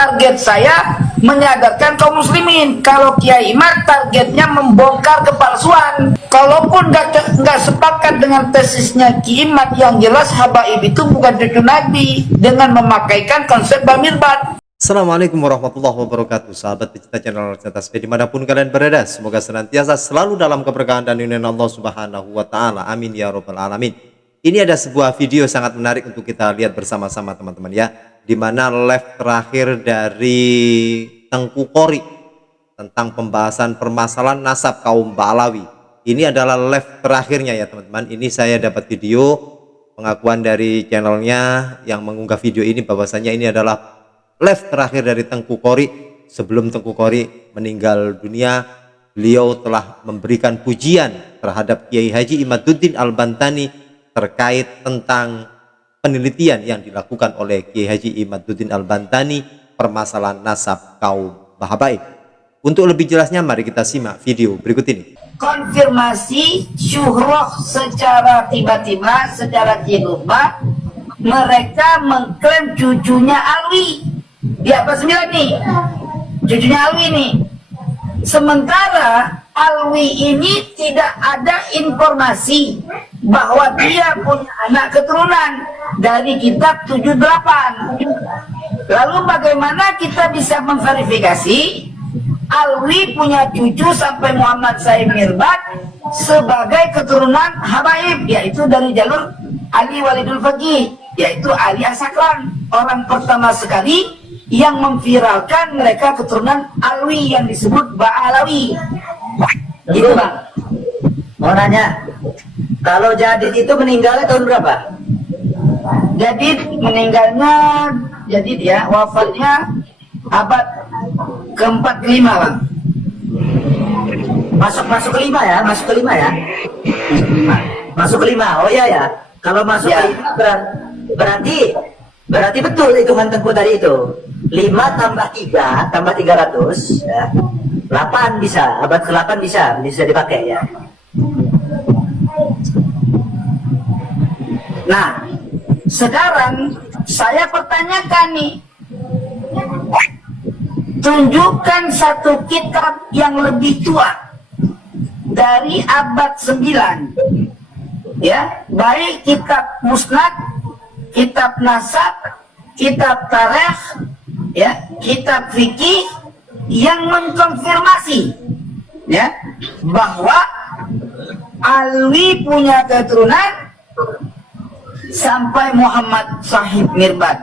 target saya menyadarkan kaum muslimin. Kalau Kiai Imad targetnya membongkar kepalsuan. Kalaupun nggak sepakat dengan tesisnya Kiai Imad, yang jelas habaib itu bukan cucu Nabi, dengan memakaikan konsep Bamirbat. Assalamualaikum warahmatullahi wabarakatuh. Sahabat pecinta channel Tasbih dimanapun kalian berada, semoga senantiasa selalu dalam keberkahan dan lindungan Allah Subhanahu wa Ta'ala. Amin ya Rabbal Alamin. Ini ada sebuah video sangat menarik untuk kita lihat bersama-sama teman-teman ya, dimana live terakhir dari Tengku Qori tentang pembahasan permasalahan nasab kaum Ba'alawi. Ini adalah live terakhirnya ya teman-teman. Ini saya dapat video pengakuan dari channelnya yang mengunggah video ini, bahwasanya ini adalah live terakhir dari Tengku Qori. Sebelum Tengku Qori meninggal dunia, beliau telah memberikan pujian terhadap Kiai Haji Imaduddin Al-Bantani terkait tentang penelitian yang dilakukan oleh Kiai Haji Imaduddin Al-Bantani permasalahan nasab kaum Bahabaib. Untuk lebih jelasnya mari kita simak video berikut ini. Konfirmasi syuhroh secara tiba-tiba, secara tiba mereka mengklaim cucunya Alwi. Dia apa 9 nih? Cucunya Alwi nih. Sementara Alwi ini tidak ada informasi bahwa dia punya anak keturunan dari kitab 78. Lalu bagaimana kita bisa memverifikasi Alwi punya cucu sampai Muhammad Said Mirbad sebagai keturunan habaib, yaitu dari jalur Ali Walidul Faqih, yaitu Ali Asakran, orang pertama sekali yang memviralkan mereka keturunan Alwi yang disebut Ba'alawi. Gitu bang. Mau nanya, kalau Jadid itu meninggalnya tahun berapa? Jadid meninggalnya, Jadid ya, wafatnya abad ke-45 bang. Masuk ke 5 ya, masuk ke 5 ya. Masuk ke 5, oh iya ya. Kalau masuk ya. Ke 5 berarti betul hitungan Tengku tadi itu. 5 tambah 3 tambah 300 ya. 8 bisa, abad ke-8 bisa dipakai ya. Nah, sekarang saya pertanyakan nih, tunjukkan satu kitab yang lebih tua dari abad 9 ya, baik kitab Musnad, kitab Nasab, kitab Tarikh ya, kitab fikih yang mengkonfirmasi ya bahwa Alwi punya keturunan sampai Muhammad Sahib Mirbad.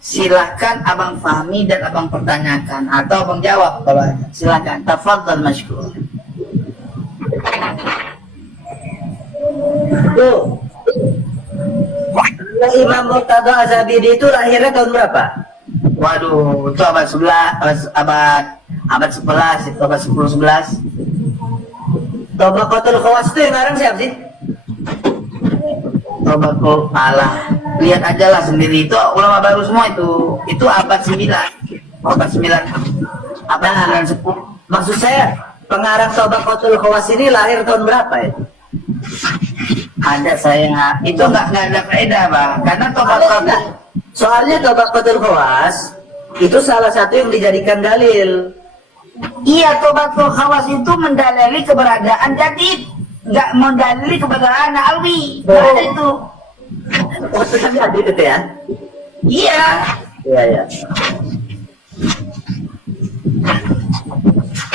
Silahkan abang Fahmi dan abang pertanyakan atau abang jawab kalau ada. Silahkan, tafadhal masykur. Tuh, Imam Murtada Az-Zabidi itu lahirnya tahun berapa? Waduh, itu abad 11, abad 11, itu abad 10-11. Tabaqatul Khawas itu yang ngarang siapa sih? Tabaqatul Alah. Lihat aja lah sendiri, itu ulama baru semua itu abad 9. Abad 9. Abad 9 10. Maksud saya, pengarang Tabaqatul Khawas ini lahir tahun berapa ya? Ada saya, itu nggak ada faedah bang, karena soalnya Tabaqatul Khawas itu salah satu yang dijadikan dalil. Iya, Tabaqatul Khawas itu mendalili keberadaan Jadid, nggak mendalili keberadaan Alwi. Nggak ada itu. Maksudnya Jadid itu ya? Iya. Iya.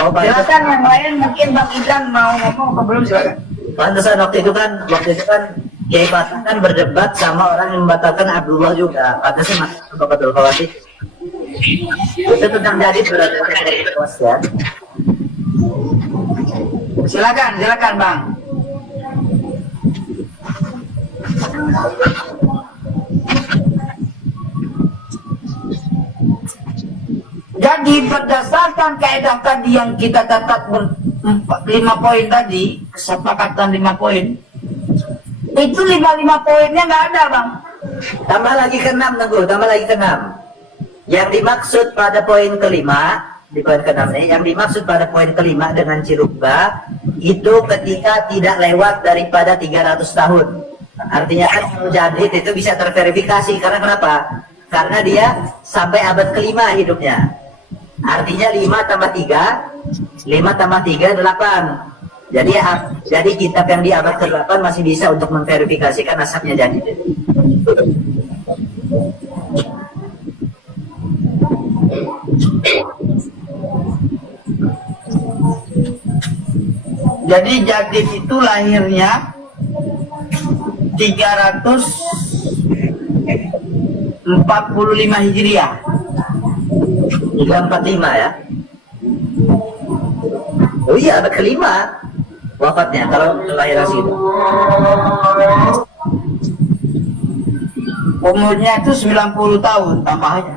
Oh, silakan yang lain, mungkin Bang Idran mau ngomong apa belum, silakan. Pantesan waktu itu kan Kiai Fatah kan berdebat sama orang yang membatalkan Abdullah juga. Pantesan masuk ke betul khawatir. Itu tentang jadi berada di kewas ya. Silakan bang. Jadi berdasarkan kaidah tadi yang kita catat 5 poin tadi, kesepakatan 5 poin. Itu 5 poinnya nggak ada bang. Tambah lagi ke 6 Tengku, tambah lagi ke 6. Yang dimaksud pada poin kelima, di poin ke-6 ini, yang dimaksud pada poin kelima dengan Cirukba itu ketika tidak lewat daripada 300 tahun. Artinya kan Jadid itu bisa terverifikasi, karena kenapa? karena dia sampai abad kelima hidupnya. Artinya 5 tambah 3, 5 tambah 3, 8. Jadi kitab yang di abad ke-8 masih bisa untuk memverifikasikan nasabnya jadi. Jadi Jadid itu lahirnya 345 Hijriah. 345 ya. Oh iya, abad kelima wafatnya kalau kelahiran situ. Umurnya itu 90 tahun tambahnya.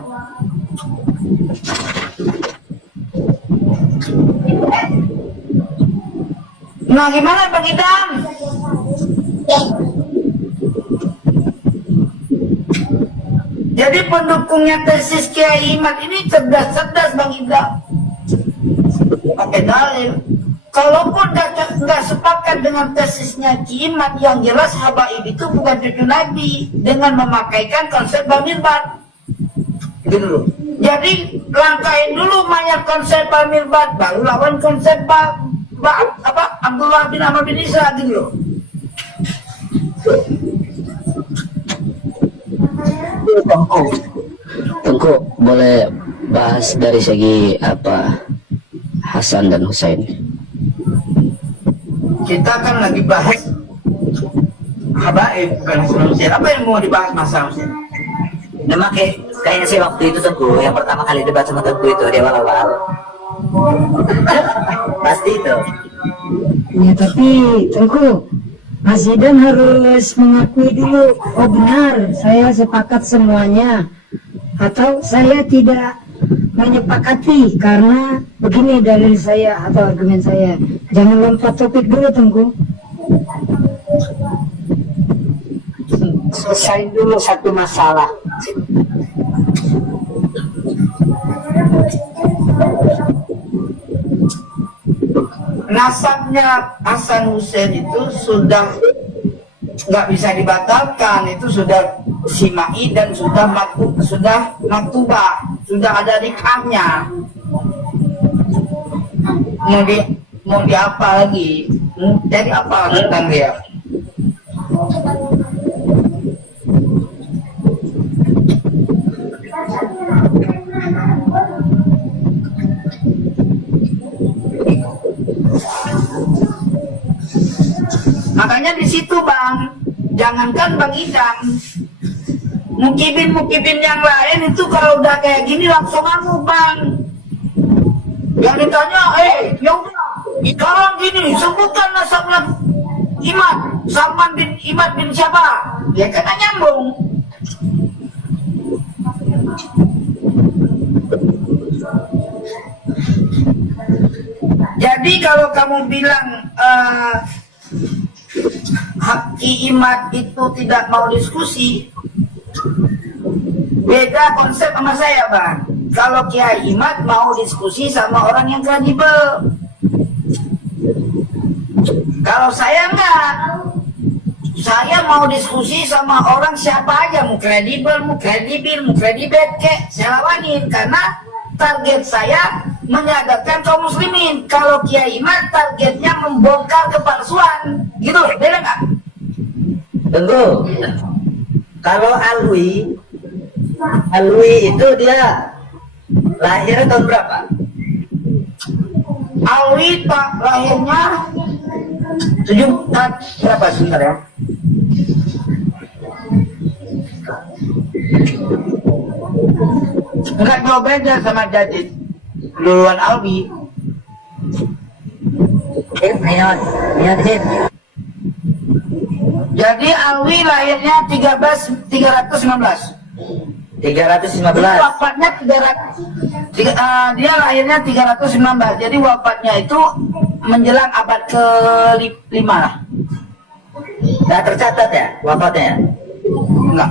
Nah, gimana Bang Idam? Jadi pendukungnya tesis Kiai Imad ini cerdas-cerdas Bang Idam. Pakai dalil. Kalaupun nggak sepakat dengan tesisnya Kiai Imad, yang jelas habaib itu bukan cucu Nabi, dengan memakaikan konsep Bamirbat. Gitu dulu. Jadi langkahin dulu mayat konsep Bamirbat, baru lawan konsep Abdullah bin Amr bin Isa gitu loh. Tengku boleh bahas dari segi apa Hasan dan Husain. Kita kan lagi bahas habaib bukan Hasan Husain. Apa yang mau dibahas masalah Husain? Nah, kayaknya sih waktu itu Tengku yang pertama kali debat sama Tengku itu di awal-awal. Pasti itu. Ya tapi Tengku, Mas Idan harus mengakui dulu, oh benar saya sepakat semuanya, atau saya tidak menyepakati karena begini dalil saya atau argumen saya. Jangan lompat topik dulu Tengku. Selesai dulu satu masalah. Nasabnya Hasan Husain itu sudah nggak bisa dibatalkan, itu sudah simai dan sudah maktubah, sudah ada nikahnya. Mau di apa lagi? Jadi apa tentang dia? Makanya di situ Bang, jangankan Bang Idam, mukibin yang lain itu kalau udah kayak gini langsung ngaku Bang. Yang ditanya, yaudah, sekarang gini, sebutkan nasabnya Imad, Salman bin Imad bin siapa? Ya kena nyambung. Jadi kalau kamu bilang Ki Imad itu tidak mau diskusi, beda konsep sama saya Bang. Kalau Kiai Imad mau diskusi sama orang yang kredibel, kalau saya enggak. Saya mau diskusi sama orang siapa aja, mau kredibel, mau kredibel kek, saya lawanin karena target saya menyadarkan kaum muslimin. Kalau Kiai Imad targetnya membongkar kepalsuan, gitu, beda nggak? Tunggu. Kalau Alwi itu dia lahir tahun berapa? Alwi Pak lahirnya 7 berapa sebentar ya? Enggak jauh beda sama Jadid. Duluan Alwi. Jadi Alwi lahirnya 315. 315. Wafatnya 300. Dia lahirnya 319. Jadi wafatnya itu menjelang abad ke-5 lah. Nggak tercatat ya wafatnya? Enggak.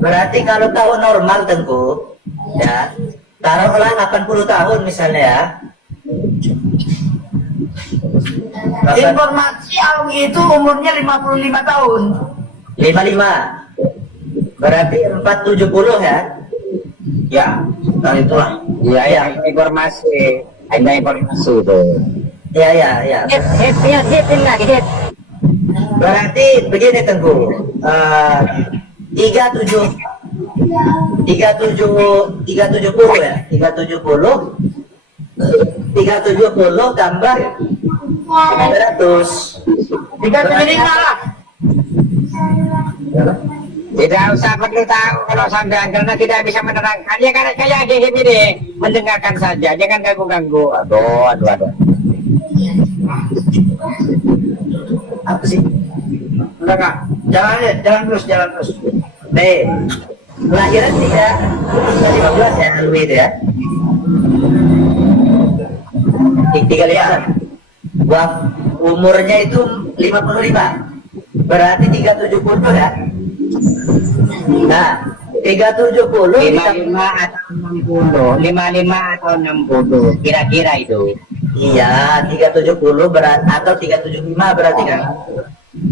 Berarti kalau tahun normal Tengku, ya taruhlah 80 tahun misalnya ya. Informasi Alwi itu umurnya 55 tahun. 55. Berarti 470 ya? Ya, sekitar itulah. Iya, ya, informasi. Ada informasi itu. Ya, ya, ya. Hit lagi, hit. Berarti begini Tengku, 370 ya, 370 tambah 500. 375 lah. Tidak usah perlu tahu kalau sampai karena tidak bisa menerangkan. Ya kayak gini deh, mendengarkan saja, jangan ganggu-ganggu. Aduh. Apa sih? Enggak. Jalan terus. B. Kelahiran 15 ya, Alwi itu ya. 35. Wah, umurnya itu 55. Berarti 370 ya. Nah, 370 55 atau 60, 55 atau 60, kira-kira itu. iya, 370 berat atau 375 berarti kan.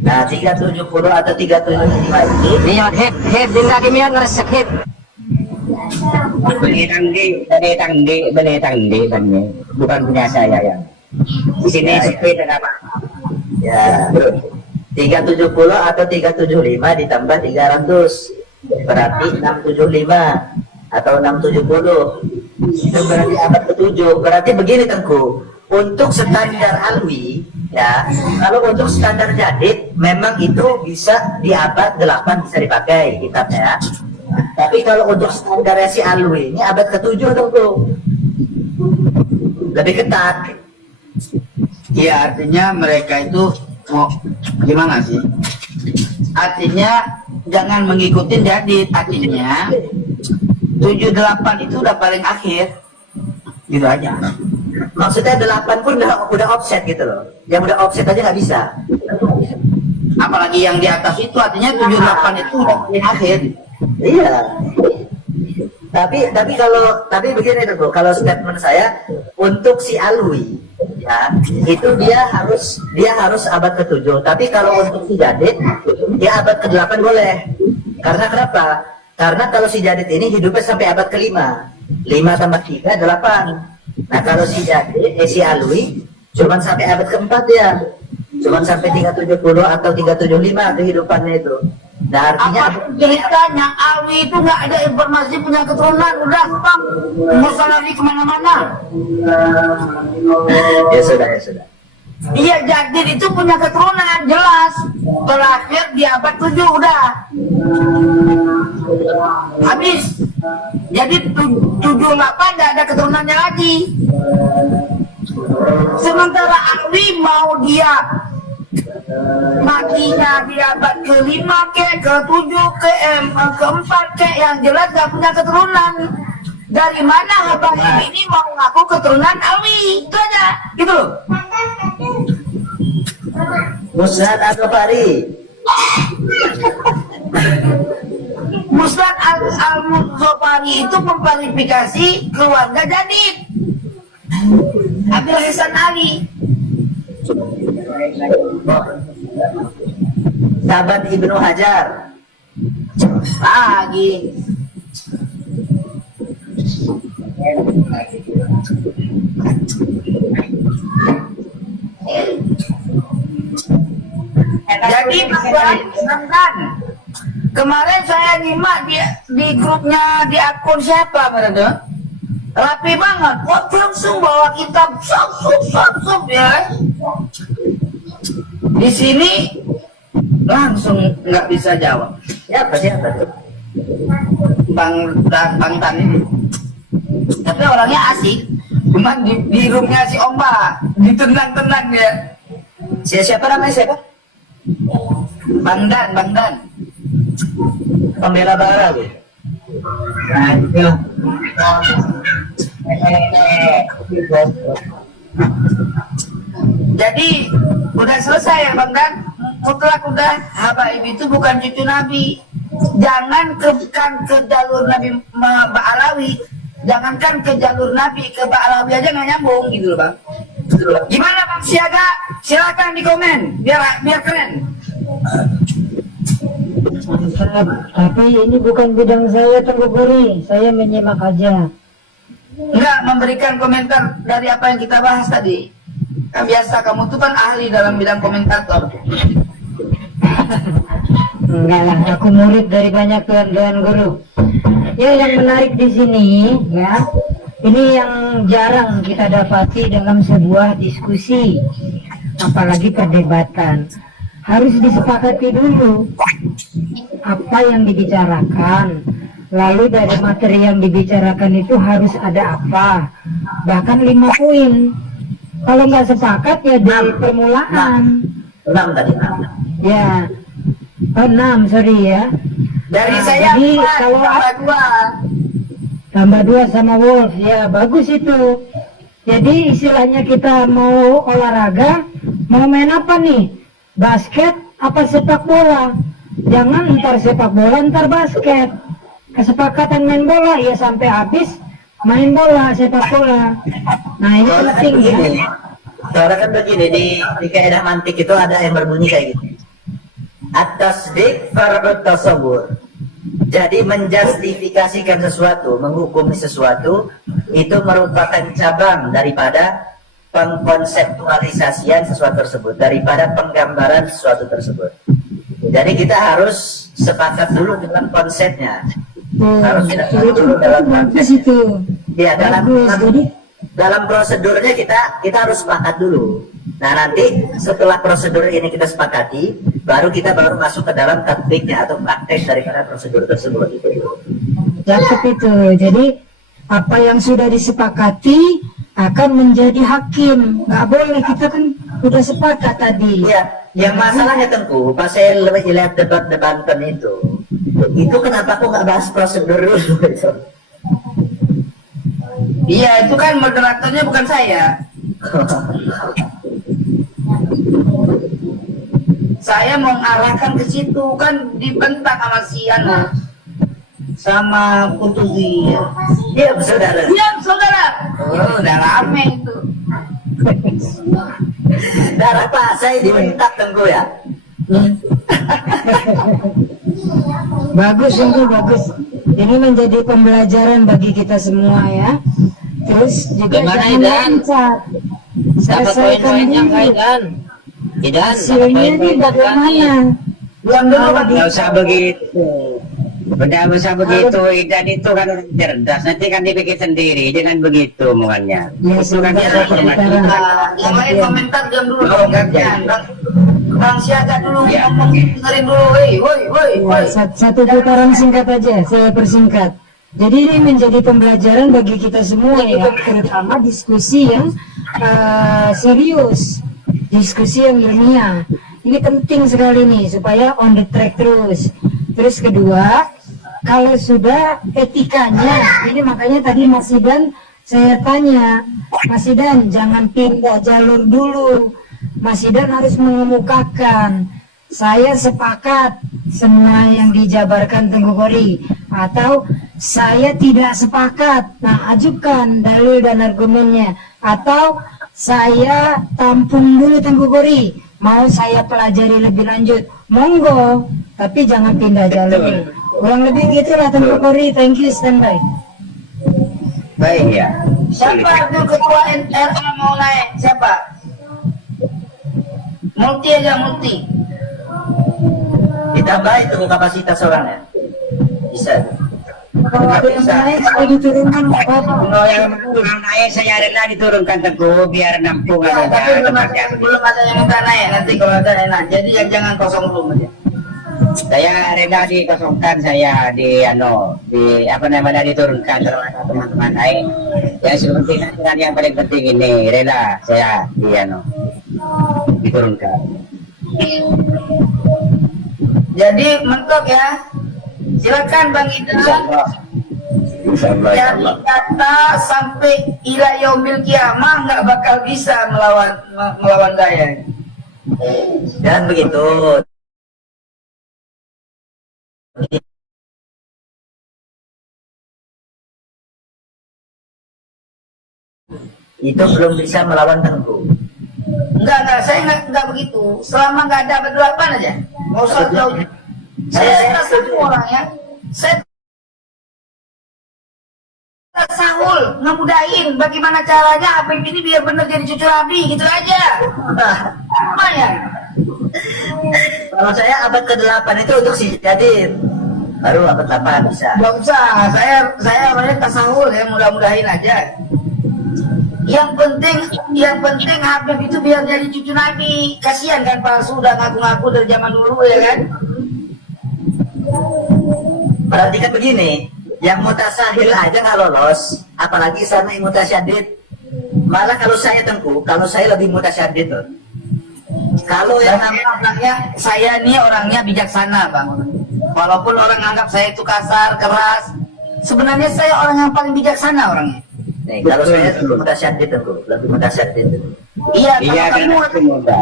Nah, 370 atau 375 itu Mion hit din lagi mion ngeresek hit. Benetangdi, bukan punya saya ya. Di sini Ya, ya. sepi dan apa? ya 370 atau 375 ditambah 300 berarti 675 atau 670 itu berarti abad ke-7. Berarti begini Tengku, untuk standar alwi ya, kalau untuk standar jadid memang itu bisa di abad 8 bisa dipakai kitabnya, tapi kalau untuk standar si alwi ini abad ke-7 Tengku, lebih ketat. Iya, artinya mereka itu mau gimana sih? Artinya jangan mengikuti jadid. Artinya 78 itu udah paling akhir. Gitu aja. Maksudnya 8 pun udah offset gitu loh, yang udah offset aja nggak bisa. Apalagi yang di atas itu artinya 78 itu udah paling akhir. Iya. Tapi begini tuh, kalau statement saya untuk si alwi ya, itu dia harus abad ke-7. Tapi kalau untuk si jadid dia abad ke-8 boleh. Karena kenapa? Karena kalau si jadid ini hidupnya sampai abad ke-5. 5 tambah 3 8. Nah, kalau si jadid si alwi cuman sampai abad ke-4 ya. Cuman sampai 370 atau 375 kehidupannya itu. Nah, artinya Apa ceritanya Alwi itu nggak ada informasi punya keturunan, udah stop, nggak usah lari kemana-mana. ya sudah. Iya, Jadid itu punya keturunan jelas, terakhir di abad 7 udah habis. Jadi 78 nggak ada keturunannya lagi. Sementara Alwi mau dia matinya di abad ke-5 ke-7 ke-4 yang jelas gak punya keturunan. Dari mana abang ini mau ngaku keturunan Alwi? Itu aja, gitu loh. Musnad Al-Ghafari. Musnad Al-Ghafari itu memverifikasi keluarga Jadid Abil Hasan Ali. Sahabat Ibnu Hajar. Lagi jadi Bang, kemarin saya nyimak di grupnya di akun siapa berada rapi banget, kok langsung bawa kitab sub ya. Di sini langsung nggak bisa jawab. Siapa tuh? Bang Tan ini. Tapi orangnya asik. Cuman di roomnya si Omba ditendang-tendang dia. Siapa namanya siapa? Bang Dan. Pembela bara tuh. Nah, itu. Jadi udah selesai ya Bang Dan. Mutlak udah, Habaib itu bukan cucu Nabi. Jangan ke jalur Nabi Ba'alawi. Jangankan ke jalur Nabi, ke Ba'alawi aja nggak nyambung gitu loh Bang. Gimana Bang Siaga? Silakan di komen biar keren. Mantap. Tapi ini bukan bidang saya, Tengku Gori. Saya menyimak aja. Enggak memberikan komentar dari apa yang kita bahas tadi. Kan biasa kamu tuh kan ahli dalam bidang komentator. Enggak lah, aku murid dari banyak tuan-tuan guru. Ya, yang menarik di sini, ya, ini yang jarang kita dapati dalam sebuah diskusi, apalagi perdebatan. Harus disepakati dulu apa yang dibicarakan. Lalu dari materi yang dibicarakan itu harus ada apa. Bahkan 5 poin. Kalau nggak sepakat ya dari permulaan. 6 tadi. Ya, 6, sorry ya. Dari Nah, saya jadi 4, kalau tambah 2. tambah 2 sama Wolf, ya bagus itu. Jadi istilahnya kita mau olahraga, mau main apa nih? Basket apa sepak bola? Jangan ntar sepak bola, ntar basket. Kesepakatan main bola ya sampai habis main bola, sepak bola. Nah ini Soalnya kan penting ya. begini, soalnya kan begini di kaidah mantik itu ada yang berbunyi kayak gitu. At-tasdik far'ut tasawwur. Jadi menjustifikasikan sesuatu, menghukumi sesuatu itu merupakan cabang daripada pengkonseptualisasian sesuatu tersebut, daripada penggambaran sesuatu tersebut. Jadi kita harus sepakat dulu dengan konsepnya. Harus sepakat dulu dalam Bagus itu. ya Bagus. Jadi dalam prosedurnya kita harus sepakat dulu. Nah nanti setelah prosedur ini kita sepakati, baru kita masuk ke dalam taktiknya atau praktek daripada prosedur tersebut. cakep itu. Jadi apa yang sudah disepakati akan menjadi hakim. Nggak boleh, kita kan udah sepakat tadi. Iya, yang masalahnya Tengku, pas saya lihat debat-debatan itu kenapa aku nggak bahas prosedur dulu? Iya, itu kan moderatornya bukan saya. Saya mau mengarahkan ke situ kan dibentak sama si Ana sama Kutubi. Iya, saudara. Diam saudara. Oh, udah rame itu. Darah Pak, saya dibentak Tengku ya. Bagus itu, bagus. Ini menjadi pembelajaran bagi kita semua ya. Terus juga Gimana, jangan Idan? loncat. Dapat Selesaikan poin-poinnya dulu. Idan. Idan, dapat Hasilnya ini poin-poinnya kan? bagaimana? Diam dulu Kalau kan. di- Nggak usah begitu. Benda usah begitu, Idan itu kan orang cerdas, nanti kan dipikir sendiri, jangan begitu omongannya. Ya, Itu kan sebentar, kita hormati. sebentar. Nah, yang lain komentar diam dulu dong gantian. Bang Siaga dulu Ya, ngomong, oke. dengerin dulu. Woi, woi, woi, Ya, woi. satu putaran singkat aja, saya persingkat. Jadi ini menjadi pembelajaran bagi kita semua ya, terutama diskusi yang serius, diskusi yang ilmiah. Ini penting sekali nih supaya on the track terus. Terus kedua, kalau sudah etikanya, ini makanya tadi Mas Idan saya tanya, Mas Idan jangan pindah jalur dulu. Mas Idan harus mengemukakan, saya sepakat semua yang dijabarkan Tengku Gori, atau saya tidak sepakat. Nah, ajukan dalil dan argumennya, atau saya tampung dulu Tengku Gori, mau saya pelajari lebih lanjut, monggo, tapi jangan pindah jalur. Kurang lebih gitulah Tengku Gori. Thank you, standby. Baik ya. Siapa tuh ketua NRA mau naik? Siapa? Multi aja multi. Ditambah itu kapasitas orangnya. Bisa. Kalau ada yang naik, saya diturunkan nggak apa-apa. Kalau yang naik saya rela diturunkan Teguh biar nampung Ya, tapi tempatnya. belum ada yang minta naik. Nanti kalau ada enak. Jadi yang jangan kosong room aja. Saya rela dikosongkan, saya di apa namanya diturunkan terhadap teman-teman naik. Ya seperti nanti yang paling penting ini rela saya diturunkan. Jadi mentok ya. Silakan Bang Ida. Insyaallah. Yang kata sampai ila yaumil kiamah nggak bakal bisa melawan saya. Dan begitu. Itu belum bisa melawan Tengku. Enggak, saya enggak begitu. Selama nggak ada berdelapan aja. Nggak usah jauh. Saya tasamu orangnya. Saya tasawul, ngemudahin bagaimana caranya Habib ini biar benar jadi cucu Nabi, gitu aja. Apa ya? Kalau saya abad ke-8 itu untuk si Jadid, baru abad 8 bisa. Gak usah, saya orangnya tasawul ya, mudah-mudahin aja. Yang penting Habib itu biar jadi cucu Nabi. Kasihan kan palsu udah ngaku-ngaku dari zaman dulu ya kan. Berarti kan begini, yang mutasahil aja nggak lolos, apalagi sama yang mutasyadid. Malah kalau saya Tengku, kalau saya lebih mutasyadid tuh. Kalau yang Orangnya saya ini orangnya bijaksana bang. Walaupun orang anggap saya itu kasar, keras, sebenarnya saya orang yang paling bijaksana orangnya. nih, kalau saya lebih mutasyadid Tengku, lebih mutasyadid. Iya, Iya, karena masih muda.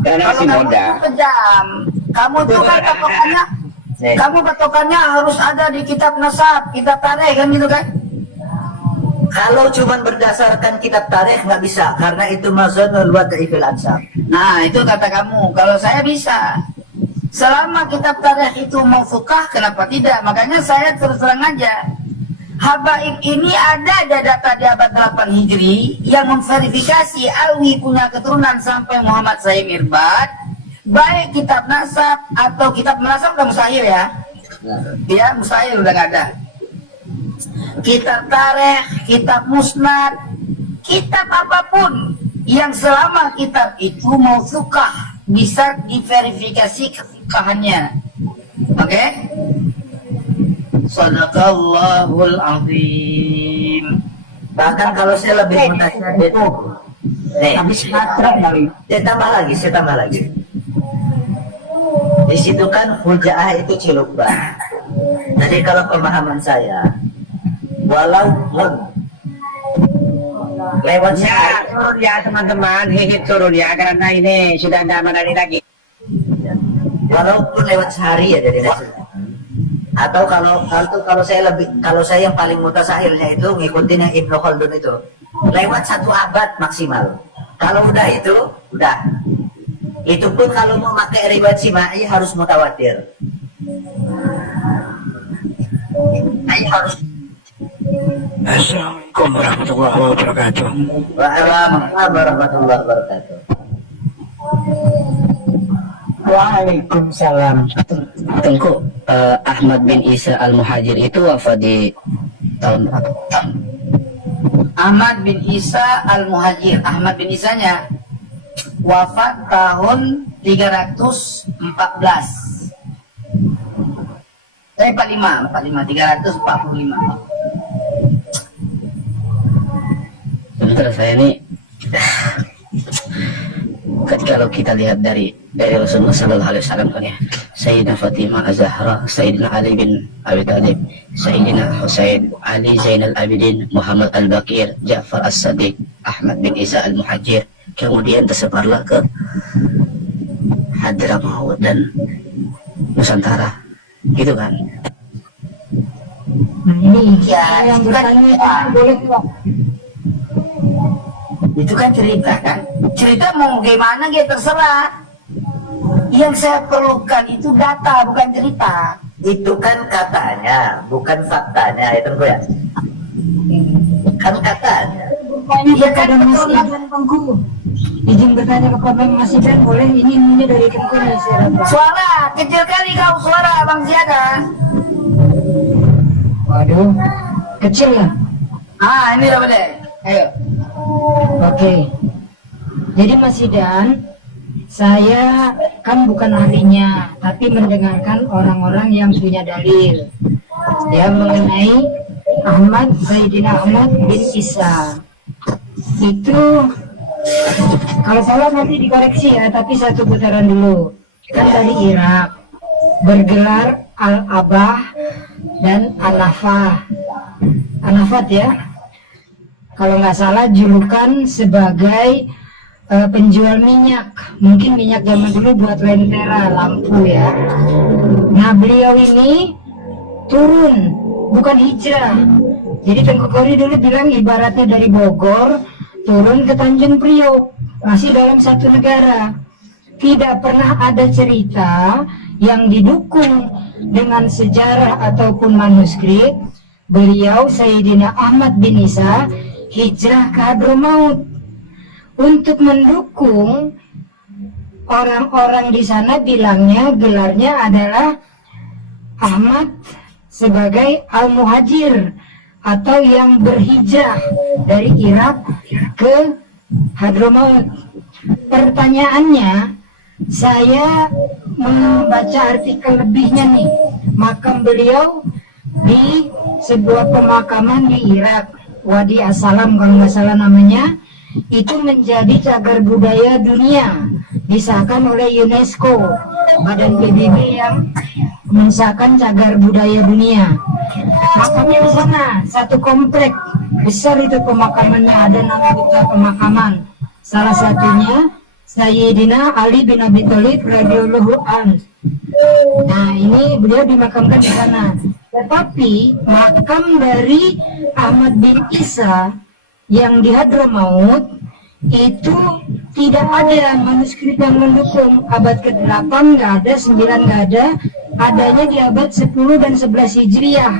Karena kalau masih kamu muda. itu kejam, kamu tuh kan patokannya, kamu patokannya harus ada di kitab nasab, kitab tarikh kan gitu kan? Kalau cuman berdasarkan kitab tarikh nggak bisa, karena itu mazanul wad'ifil ansab. Nah itu kata kamu, kalau saya bisa. Selama kitab tarikh itu mau fukah, kenapa tidak? Makanya saya terus terang aja. Habaib ini ada data di abad 8 Hijri yang memverifikasi Alwi punya keturunan sampai Muhammad Sayyid Mirbad. Baik kitab nasab atau kitab nasab udah mustahil ya. Ya mustahil udah nggak ada. Kitab tarikh, kitab musnad, kitab apapun yang selama kitab itu mau fukah bisa diverifikasi kefukahannya. Oke? Sadaqallahul azim. Bahkan kalau saya lebih mutasyadid, nih, saya tambah lagi. Di situ kan hujaah itu cilukban. Jadi kalau pemahaman saya, walaupun lewat Ya, turun ya teman-teman, hihit turun ya karena ini sudah tidak menarik lagi. walaupun lewat sehari ya dari Rasul. Atau kalau saya yang paling mutasahilnya itu ngikutin yang Ibnu Khaldun itu lewat 1 abad maksimal. Kalau udah itu udah. Itu pun kalau mau pakai riwayat Simai harus mutawatir. Harus. Assalamualaikum warahmatullahi wabarakatuh. Waalaikumsalam warahmatullahi wabarakatuh. Waalaikumsalam. Tengku, Ahmad bin Isa Al-Muhajir itu wafat di tahun berapa? Ahmad bin Isa Al-Muhajir. Ahmad bin Isanya wafat tahun 314. 345. Sebentar saya ini kalau kita lihat dari Rasulullah Sallallahu Alaihi Wasallam kan ya, Sayyidina Fatimah Az-Zahra, Sayyidina Ali bin Abi Thalib, Sayyidina Husain, Ali Zainal Abidin, Muhammad Al-Baqir, Ja'far As-Sadiq, Ahmad bin Isa Al-Muhajir, kemudian tersebarlah ke Hadramaut dan Nusantara, gitu kan? Nah ini Ya, yang itu kan bertanya boleh Pak? itu kan cerita kan. Cerita mau gimana gitu terserah. Yang saya perlukan itu data bukan cerita. Itu kan katanya, bukan faktanya ya Tengku ya. Kan katanya. Bertanya Iya kan, kepada Mas betul, Idan Tengku. Izin bertanya kepada Mas Idan boleh? Ini dari Tengku nih saya. Suara kecil kali kau suara Bang Siada. Waduh, kecil ya? Ah ini udah boleh. Ayo. Oke. Jadi Mas Idan, saya kan bukan ahlinya, tapi mendengarkan orang-orang yang punya dalil ya mengenai Sayyidina Ahmad bin Isa. Itu kalau salah nanti dikoreksi ya, tapi satu putaran dulu. Kan dari Irak, bergelar Al-Abah dan Anafat ya. Kalau nggak salah julukan sebagai penjual minyak, mungkin minyak zaman dulu buat lentera lampu ya. Nah beliau ini turun, bukan hijrah. Jadi Tengku Khori dulu bilang ibaratnya dari Bogor turun ke Tanjung Priok, masih dalam satu negara. Tidak pernah ada cerita yang didukung dengan sejarah ataupun manuskrip, beliau Sayyidina Ahmad bin Isa hijrah ke Hadramaut untuk mendukung orang-orang di sana. Bilangnya gelarnya adalah Ahmad sebagai Al-Muhajir atau yang berhijrah dari Irak ke Hadramaut. Pertanyaannya, saya membaca artikel lebihnya nih, makam beliau di sebuah pemakaman di Irak, Wadi As-Salam kalau nggak salah namanya, itu menjadi cagar budaya dunia, disahkan oleh UNESCO, badan PBB yang mensahkan cagar budaya dunia. Makamnya di sana, satu komplek besar itu pemakamannya, ada 6 juta pemakaman. Salah satunya Sayyidina Ali bin Abi Thalib radhiyallahu anhu. Nah, ini beliau dimakamkan di sana. Tetapi makam dari Ahmad bin Isa yang di Hadramaut itu tidak ada manuskrip yang mendukung. Abad ke-8 nggak ada, 9 nggak ada, adanya di abad 10 dan 11 Hijriah.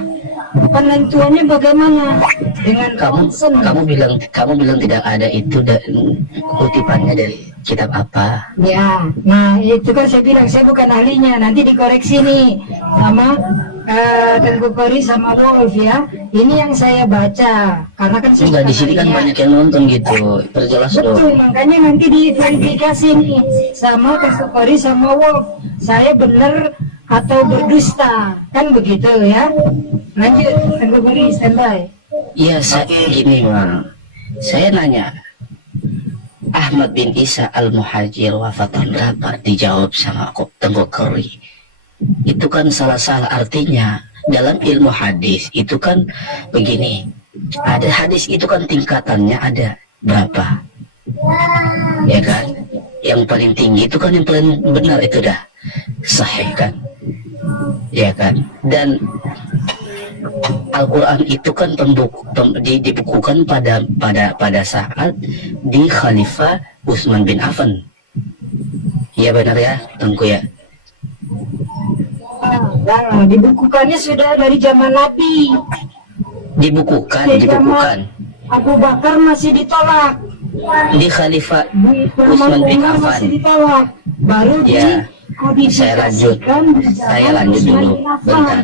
Penentuannya bagaimana? Dengan kamu bilang tidak ada, itu kutipannya dari kitab apa? Ya, nah itu kan saya bilang saya bukan ahlinya, nanti dikoreksi nih sama Tengku Kori sama Wolf ya. Ini yang saya baca, karena kan saya Enggak, di sini kan banyak yang nonton gitu. Perjelas dong. betul, makanya nanti diverifikasi nih sama Tengku Kori sama Wolf, saya benar atau berdusta, kan begitu ya. Lanjut, Tengku Kori standby. Iya, gini Bang. Saya nanya, Ahmad bin Isa Al-Muhajir wafat tahun berapa? Dijawab sama Tengku Kori. Itu kan salah-salah artinya. Dalam ilmu hadis itu kan begini, ada hadis itu kan tingkatannya ada berapa, ya kan? Yang paling tinggi itu kan yang paling benar, itu dah sahih kan, ya kan? Dan Al-Quran itu kan dibukukan pada saat di Khalifah Utsman bin Affan. Iya benar ya, Tengku ya. Nah, dibukukannya sudah dari zaman Nabi. Dibukukan. Abu Bakar masih ditolak. Di Khalifah Di Utsman bin Umar Affan. masih ditolak. Baru Ya, dikodifisikan di zaman saya lanjut Utsman dulu, bin Affan. bentar.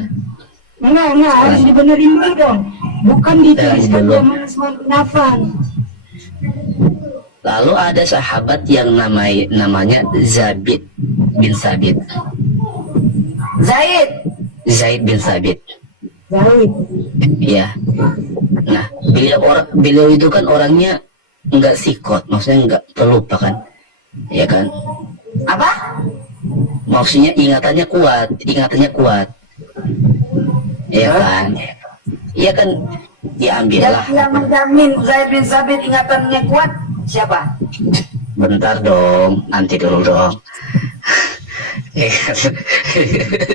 Enggak, harus dibenerin dulu dong. Bukan dituliskan dulu. zaman Utsman bin Affan. Lalu ada sahabat yang namanya Zabid bin Sabit. Zaid bin Sabit. Zaid. Ya. Nah, beliau itu kan orangnya nggak sikot, maksudnya nggak pelupa kan, ya kan? Apa? Maksudnya ingatannya kuat, ya kan? Iya kan? Ya ambillah. Yang menjamin Zaid bin Sabit ingatannya kuat siapa? Bentar dong, nanti dulu dong.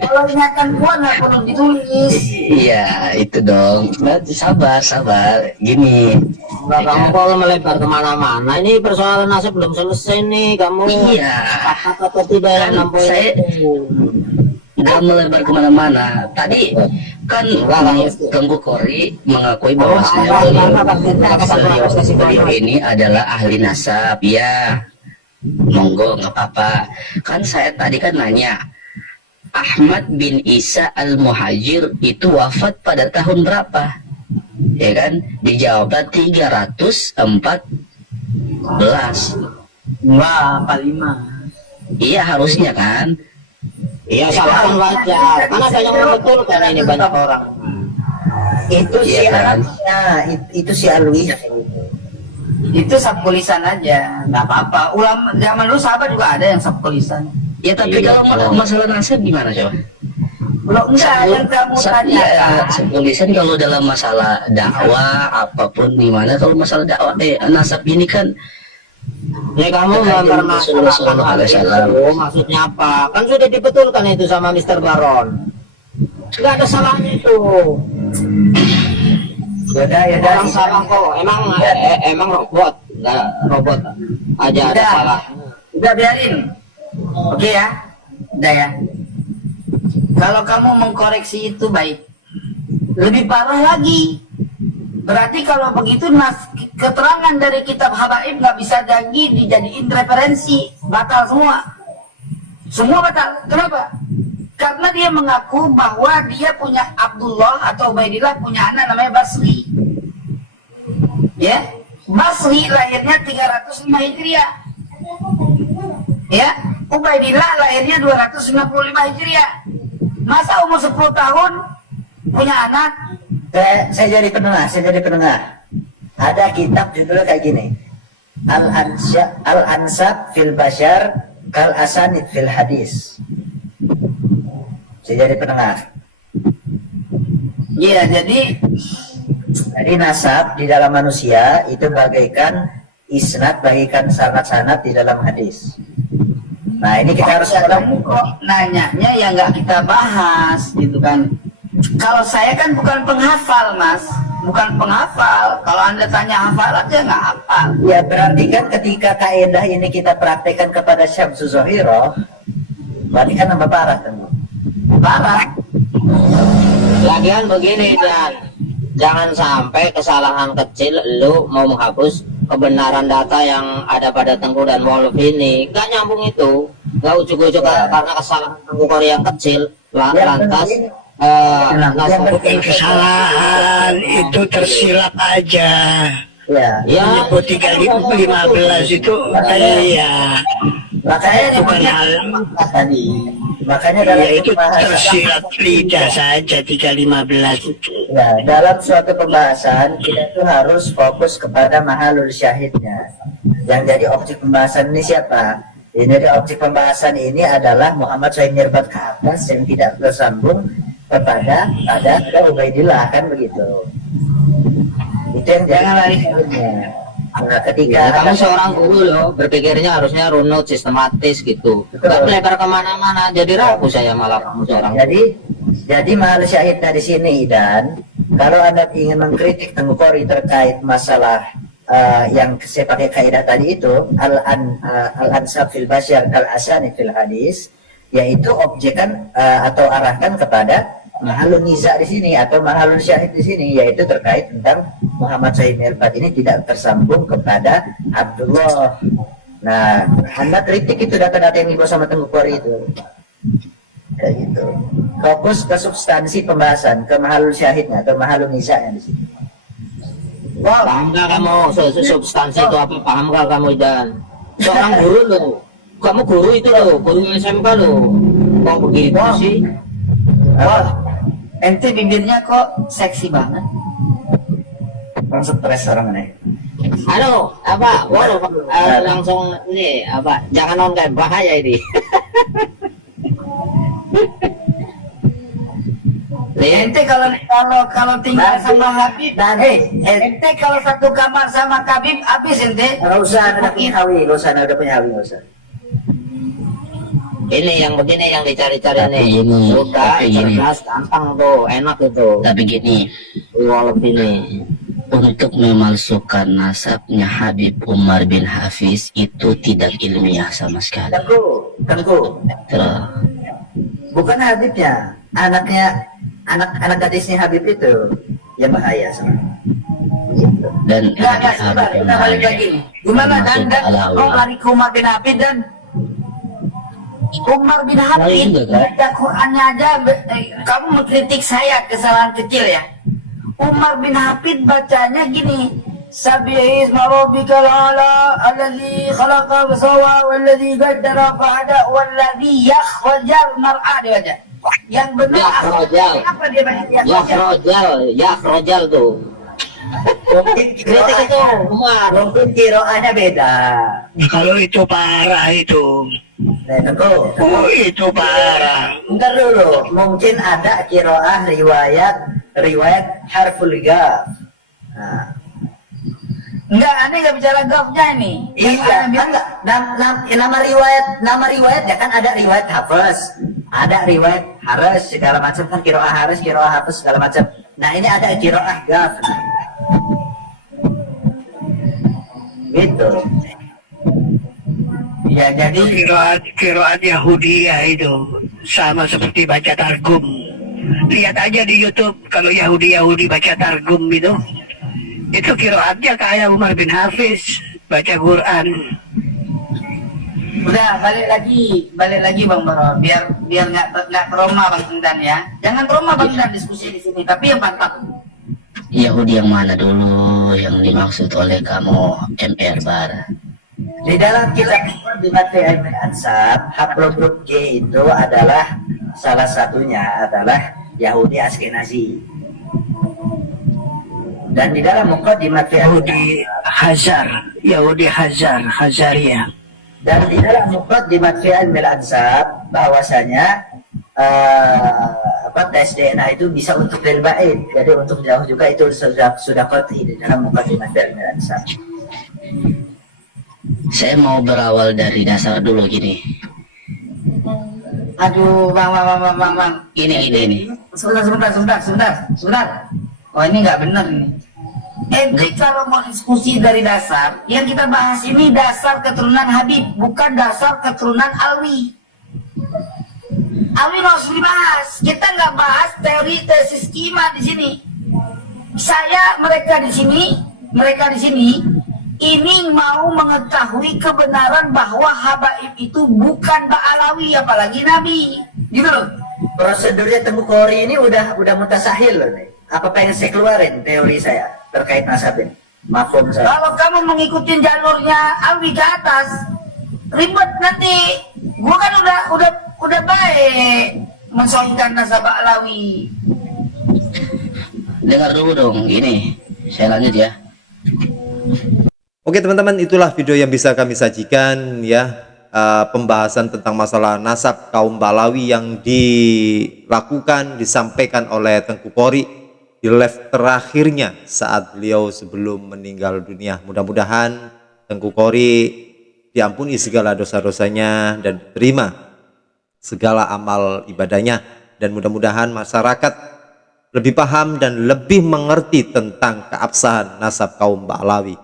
Kalau ingatan kuat nggak perlu ditulis. Iya, itu dong. Nanti sabar. Gini. Kamu kalau melebar kemana-mana, ini persoalan nasib belum selesai nih. Kamu Iya. sepakat atau tidak yang Kan nampak saya nggak melebar kemana-mana. Tadi kan Tengku Kori mengakui bahwasanya beliau ini adalah ahli nasab, ya. Monggo, nggak apa-apa. Kan saya tadi kan nanya, Ahmad bin Isa Al-Muhajir itu wafat pada tahun berapa? Ya kan? Dijawabnya 314. Wah, 45. Iya, harusnya kan? Iya, salah kan wajar. Karena ada yang membetulkan ini banyak orang. Itu si Iya kan? itu si Alwi. Itu sabkulisan aja, nggak apa-apa. Ulama zaman dulu sahabat juga ada yang sabkulisan. Ya tapi Iya, kalau masalah nasab gimana coba? Belum enggak yang kamu Ya, tanyakan. sepolisan kalau dalam masalah dakwah apapun gimana, kalau masalah dakwah nasab ini kan Ya kamu melanggar masalah itu maksudnya apa? Kan sudah dibetulkan itu sama Mr. Baron. Nggak ada salahnya itu. Ya Orang udah. salah kok. Emang robot, nggak robot aja ada salah. Udah biarin. Oke ya. Udah ya. Kalau kamu mengkoreksi itu baik. Lebih parah lagi. Berarti kalau begitu keterangan dari kitab habaib nggak bisa lagi dijadiin referensi, batal semua. Semua batal. Kenapa? Karena dia mengaku bahwa dia punya Abdullah atau Ubaidillah punya anak namanya Basri. Ya, Basri lahirnya 305 Hijriah. Ya, Ubaidillah lahirnya 295 Hijriah. Masa umur 10 tahun punya anak? Saya jadi penengah. Ada kitab judulnya kayak gini. Al-Ansab fil Bashar kal Asanid fil Hadis. Saya jadi penengah. Iya, jadi nasab di dalam manusia itu bagaikan isnad, bagaikan sanad-sanad di dalam hadis. Nah, ini kita harus kamu kok nanyanya ya nggak kita bahas gitu kan. Kalau saya kan bukan penghafal, Mas. Bukan penghafal. Kalau Anda tanya hafal aja nggak hafal. Ya, berarti kan ketika kaidah ini kita praktekkan kepada Syamsu Zohiro, berarti kan nambah parah kan? Parah. Lagian begini, Dan, jangan sampai kesalahan kecil lu mau menghapus kebenaran data yang ada pada Tengku dan Wolf ini. Nggak nyambung itu. Nggak ujuk-ujuk karena kesalahan Tengku Kori yang kecil. Lantas Kesalahan itu tersilap aja. Ya. Menyebut 3.15 itu iya. Makanya Bukan hal tadi. Makanya dalam ya itu pembahasan, tersilap lidah saja 3.15 itu. ya, dalam suatu pembahasan kita itu harus fokus kepada mahalul syahidnya. Yang jadi objek pembahasan ini siapa? Ini jadi objek pembahasan ini adalah Muhammad Syahid Mirbat ke atas yang tidak tersambung kepada Ubaidillah, kan begitu. Itu yang Jangan lari. syahidnya. Nah, ketika Ya, kamu ada- seorang guru loh, berpikirnya harusnya runut, sistematis gitu. Nggak melebar kemana-mana, jadi ragu saya malah kamu seorang. Jadi mahal syahidnya di sini, dan kalau Anda ingin mengkritik Tengku Kori terkait masalah yang saya pakai kaidah tadi itu al-ansab fil basyar kal asani fil hadis, yaitu objekkan atau arahkan kepada mahalun niza di sini atau mahalun syahid di sini, yaitu terkait tentang Muhammad Syahid Mirbat ini tidak tersambung kepada Abdullah. Nah, Anda kritik itu data-data yang dibawa sama Tengku Kori itu. Kayak gitu. Fokus ke substansi pembahasan, ke mahalul syahidnya atau mahalul nisa'nya di sini. Paham nggak kamu substansi itu apa? Paham nggak kamu, Dan? Seorang guru loh, kamu guru itu loh, guru SMK loh. Kok begitu sih? Wah, ente bibirnya kok seksi banget. Orang stres orang ini. Halo, apa? Waduh, langsung ini apa? Jangan online, bahaya ini. Ente kalau tinggal sama Habib, ente kalau satu kamar sama Habib habis ente. Nggak usah ada punya hawi, nggak usah ada punya hawi, nggak usah. Ini yang begini yang dicari-cari Tapi nih. gini, Sudah, tapi gini. cerdas, gampang tuh, enak itu. Tapi gini, Wolf ini. untuk memalsukan nasabnya Habib Umar bin Hafiz itu tidak ilmiah sama sekali. Tengku, Terus, bukan Habibnya, anak gadisnya Habib itu yang bahaya sebenarnya. Gitu. dan Enggak, sebentar, kita balik lagi nih. Gimana termasuk Dan Alawi. kau lari ke Umar bin Habib dan Umar bin Habib Lain juga, kan? baca Qurannya aja, kamu mengkritik saya kesalahan kecil ya. Umar bin Habib bacanya gini, Sabbih isma rabbikal a'la alladzi khalaqa fa sawwa walladzi qaddara fa hada walladzi yakhrajal mar'a, dia baca. Yang benar Yakhrajal. apa dia baca? Yakhrajal tuh. Mungkin Kritik itu, Umar. mungkin kiroahnya beda. Kalau itu parah itu. Nah, Tengku. Oh, itu parah. Bentar dulu, mungkin ada kiroah riwayat harful gaf. Nah, Enggak, aneh nggak bicara gafnya ini. iya, enggak. Nama riwayat ya kan ada riwayat Hafiz, ada riwayat Haris segala macam kan, kiroah Haris, kiroah Hafiz segala macam. Nah, ini ada kiroah gaf. Gitu. Ya jadi Kiraat Yahudiyah itu. sama seperti baca targum. Lihat aja di YouTube kalau Yahudi baca targum itu kiroatnya kayak Umar bin Hafiz baca Quran. Udah balik lagi Bang Bro, biar nggak trauma Bang Indan ya. Jangan trauma Bang Indan diskusi di sini, tapi yang mantap. Yahudi yang mana dulu yang dimaksud oleh kamu MR Bar? Di dalam kitab di Mati Al-Ansab, haplogrup G itu adalah salah satunya adalah Yahudi Askenazi. Dan di dalam mukadimah Yahudi Hazaria. Dan di dalam mukadimah Al-Ansab bahwasanya tes DNA itu bisa untuk lil ba'id, jadi untuk jauh juga itu sudah qat'i di dalam mukadimah Al-Ansab. Saya mau berawal dari dasar dulu gini. Aduh, bang. Ini. Sebentar. Oh, ini nggak benar ini. Ente kalau mau diskusi dari dasar, yang kita bahas ini dasar keturunan Habib, bukan dasar keturunan Alwi. Alwi nggak usah dibahas. Kita nggak bahas teori tesis kima di sini. Mereka di sini ini mau mengetahui kebenaran bahwa Habaib itu bukan Ba'alawi, apalagi Nabi, gitu loh. Prosedurnya Tengku Qori ini udah mutasahil loh nih. Apa pengen saya keluarin teori saya terkait nasab ini? Mafhum saya. Kalau kamu mengikuti jalurnya Alwi ke atas, ribet nanti. Gua kan udah baik mensohikan nasab Ba'alawi. Dengar dulu dong, gini. Saya lanjut ya. Oke teman-teman, itulah video yang bisa kami sajikan ya, pembahasan tentang masalah nasab kaum Ba'alawi yang disampaikan oleh Tengku Qori di live terakhirnya saat beliau sebelum meninggal dunia. Mudah-mudahan Tengku Qori diampuni segala dosa-dosanya dan diterima segala amal ibadahnya, dan mudah-mudahan masyarakat lebih paham dan lebih mengerti tentang keabsahan nasab kaum Ba'alawi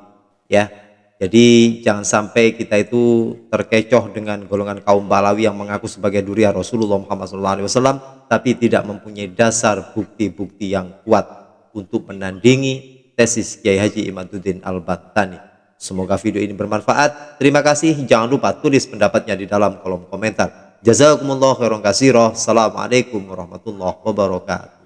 ya. Jadi jangan sampai kita itu terkecoh dengan golongan kaum Ba'alawi yang mengaku sebagai dzurriyyah Rasulullah Muhammad SAW tapi tidak mempunyai dasar bukti-bukti yang kuat untuk menandingi tesis Kiai Haji Imaduddin Al-Battani. Semoga video ini bermanfaat. Terima kasih. Jangan lupa tulis pendapatnya di dalam kolom komentar. Jazakumullah khairan katsira. Assalamualaikum warahmatullahi wabarakatuh.